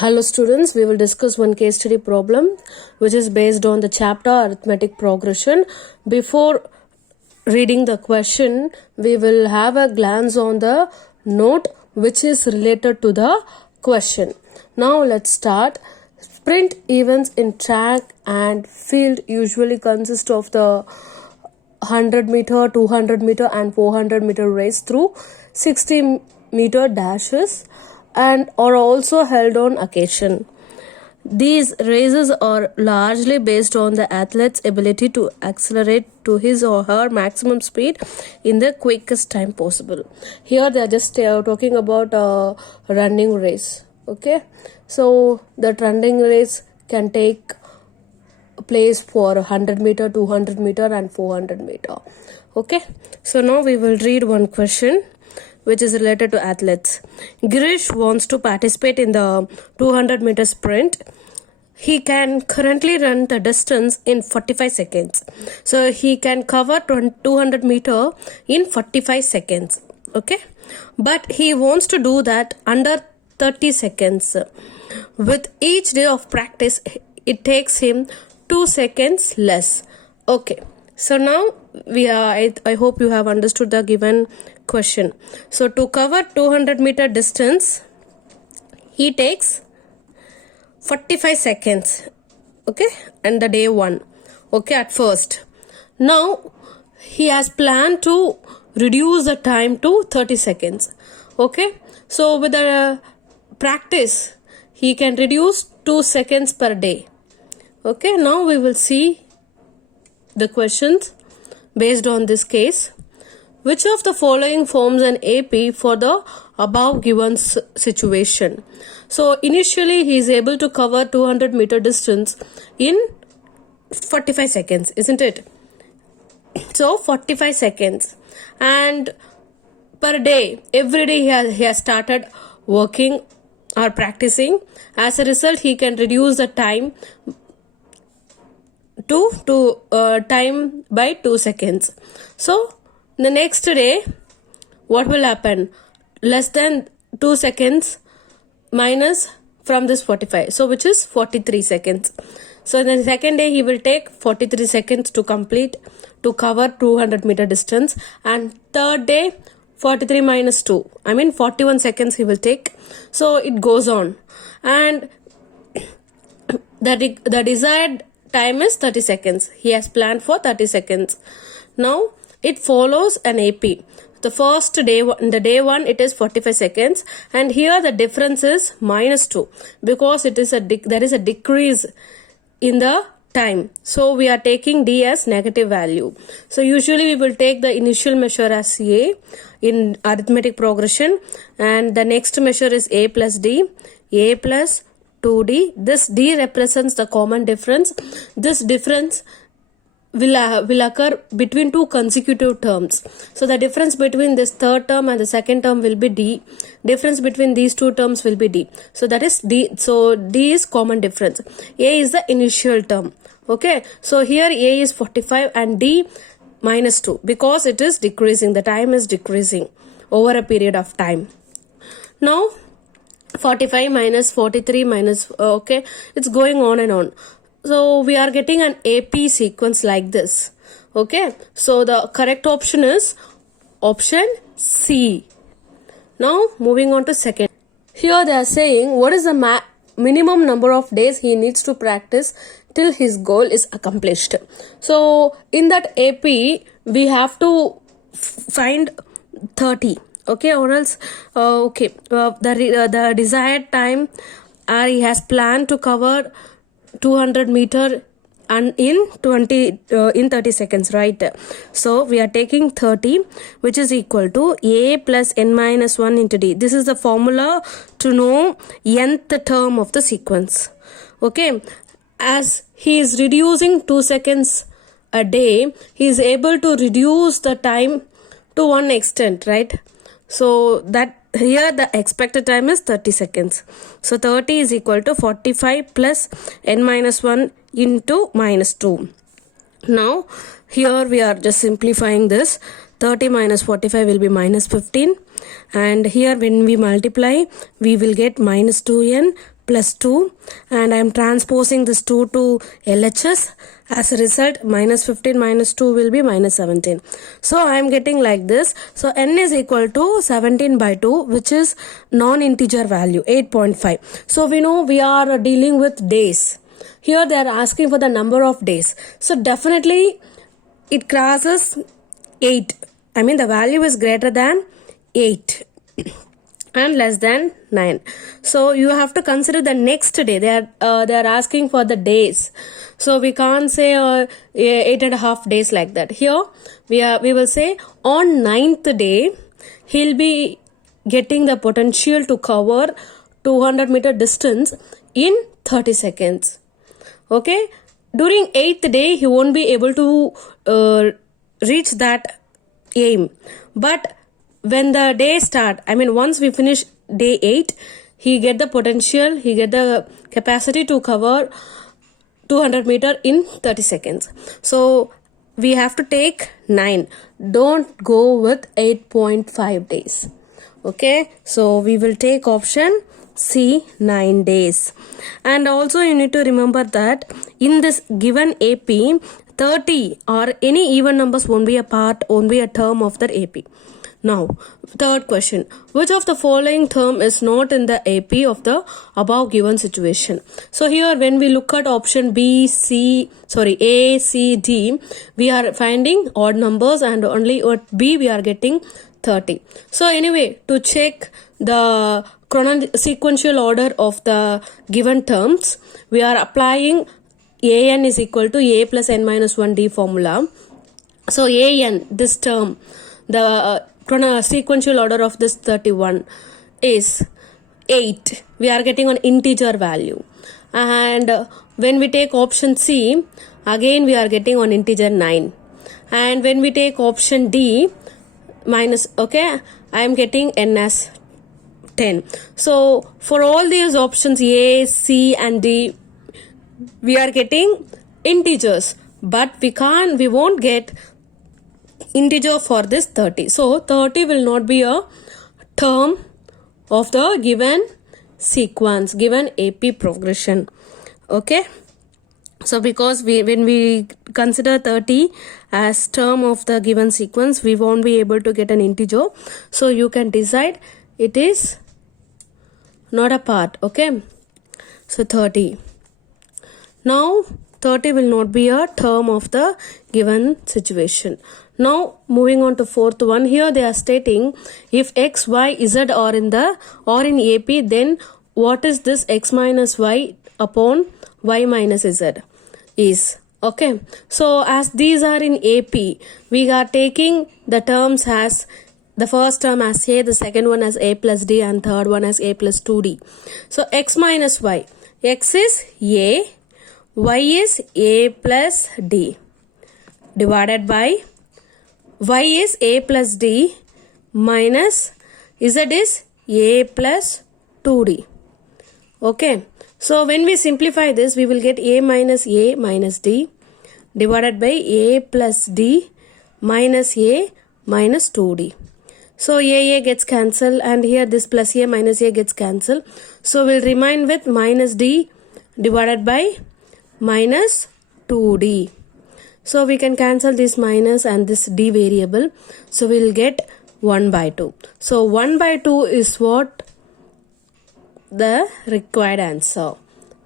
Hello students, we will discuss one case study problem which is based on the chapter arithmetic progression. Before reading the question, we will have a glance on the note which is related to the question. Now let's start. Sprint events in track and field usually consist of the 100 meter, 200 meter and 400 meter race through 60 meter dashes and are also held on occasion. These races are largely based on the athlete's ability to accelerate to his or her maximum speed in the quickest time possible. Here they are just talking about a running race. Okay, so that running race can take place for 100 meter, 200 meter and 400 meter. Okay, so now we will read one question which is related to athletes. Girish wants to participate in the 200 meter sprint. He can currently run the distance in 45 seconds. So he can cover 200 meter in 45 seconds. Okay, but he wants to do that under 30 seconds. With each day of practice, it takes him 2 seconds less. Okay, so now I hope you have understood the given question. So to cover 200 meter distance, he takes 45 seconds. Okay, and the day 1. Okay, at first. Now he has planned to reduce the time to 30 seconds. Okay, so with the practice, he can reduce 2 seconds per day. Okay, now we will see the questions based on this case. Which of the following forms an AP for the above given situation? So initially he is able to cover 200 meter distance in 45 seconds, isn't it? So 45 seconds, and per day, every day he has started working or practicing. As a result, he can reduce the time time by 2 seconds. So the next day, what will happen? Less than 2 seconds minus from this 45, so which is 43 seconds. So the second day he will take 43 seconds to complete to cover 200 meter distance, and third day 43 minus 2, 41 seconds he will take. So it goes on, and the desired time is 30 seconds. He has planned for 30 seconds. Now it follows an AP. The first day, the day 1, it is 45 seconds, and here the difference is minus 2 because it is there is a decrease in the time. So we are taking D as negative value. So usually we will take the initial measure as A in arithmetic progression, and the next measure is A plus D, A plus 2D. This D represents the common difference. This difference will occur between two consecutive terms. So the difference between this third term and the second term will be D. Difference between these two terms will be D. So that is D. So D is common difference. A is the initial term. Okay. So here A is 45 and D minus 2 because it is decreasing. The time is decreasing over a period of time. Now 45 minus 43 minus, okay, it's going on and on. So we are getting an AP sequence like this. Okay, so the correct option is option C. Now moving on to second. Here they are saying what is the minimum number of days he needs to practice till his goal is accomplished. So in that AP we have to find 30. Okay, or else the desired time he has planned to cover 200 meter and in 30 seconds, right? So we are taking 30, which is equal to A plus n minus 1 into D. This is the formula to know nth term of the sequence. Okay, as he is reducing 2 seconds a day, he is able to reduce the time to one extent, right? So that here the expected time is 30 seconds. So 30 is equal to 45 plus n minus 1 into minus 2. Now here we are just simplifying this. 30 minus 45 will be minus 15, and here when we multiply we will get minus 2n plus 2, and I am transposing this 2 to LHS. As a result, minus 15 minus 2 will be minus 17. So I am getting like this. So n is equal to 17 by 2, which is non-integer value, 8.5. So we know we are dealing with days. Here they are asking for the number of days. So definitely it crosses 8. I mean the value is greater than 8 and less than 9. So you have to consider the next day. They are asking for the days. So we can't say 8.5 days like that. Here we will say on 9th day he'll be getting the potential to cover 200-meter distance in 30 seconds. Okay, during 8th day he won't be able to reach that aim, but when the day start, I mean once we finish day 8, he get the potential, he get the capacity to cover 200 meter in 30 seconds. So we have to take 9. Don't go with 8.5 days. Okay, so we will take option C, 9 days. And also you need to remember that in this given AP, 30 or any even numbers won't be a term of that AP. Now, third question. Which of the following term is not in the AP of the above given situation? So here when we look at option A, C, D, we are finding odd numbers, and only at B we are getting 30. So anyway, to check the sequential order of the given terms, we are applying AN is equal to A plus N minus 1D formula. So AN, this term, the sequential order of this 31 is 8. We are getting an integer value. And when we take option C, again we are getting an integer 9. And when we take option D, minus, okay, I am getting N as 10. So for all these options A, C and D, we are getting integers, but we won't get integer for this 30. So 30 will not be a term of the given sequence, given AP progression. Okay, so because when we consider 30 as term of the given sequence, we won't be able to get an integer. So you can decide it is not a part. Okay, so 30. Now 30 will not be a term of the given situation. Now moving on to fourth one. Here they are stating if x, y, z are in AP, then what is this x minus y upon y minus z is. Okay, so as these are in AP, we are taking the terms as the first term as A, the second one as A plus D, and third one as A plus 2D. So x minus y, x is A, y is A plus D divided by y is A plus D minus z is A plus 2D. Okay, so when we simplify this, we will get A minus D divided by A plus D minus A minus 2D. So A gets cancelled, and here this plus A minus A gets cancelled. So we'll remain with minus D divided by minus 2D. So we can cancel this minus and this D variable. So we'll get 1 by 2. So 1 by 2 is what the required answer.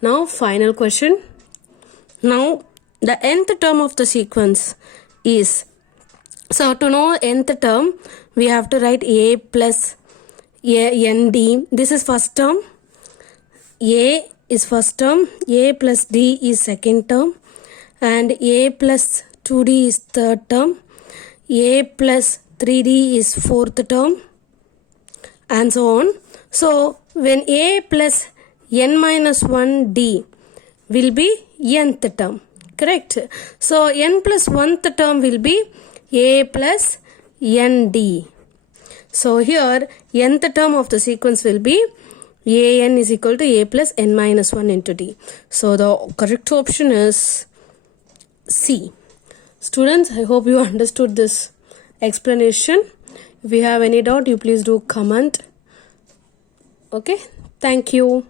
Now final question. Now the nth term of the sequence is, so to know nth term, we have to write A plus ND. This is first term. A is first term. A plus D is second term. And A plus 2D is third term. A plus 3D is fourth term. And so on. So when A plus N minus 1D will be nth term. Correct? So N plus 1th term will be A plus ND. So here nth term of the sequence will be AN is equal to A plus N minus 1 into D. So the correct option is C. Students, I hope you understood this explanation. If you have any doubt, you please do comment. Okay, thank you.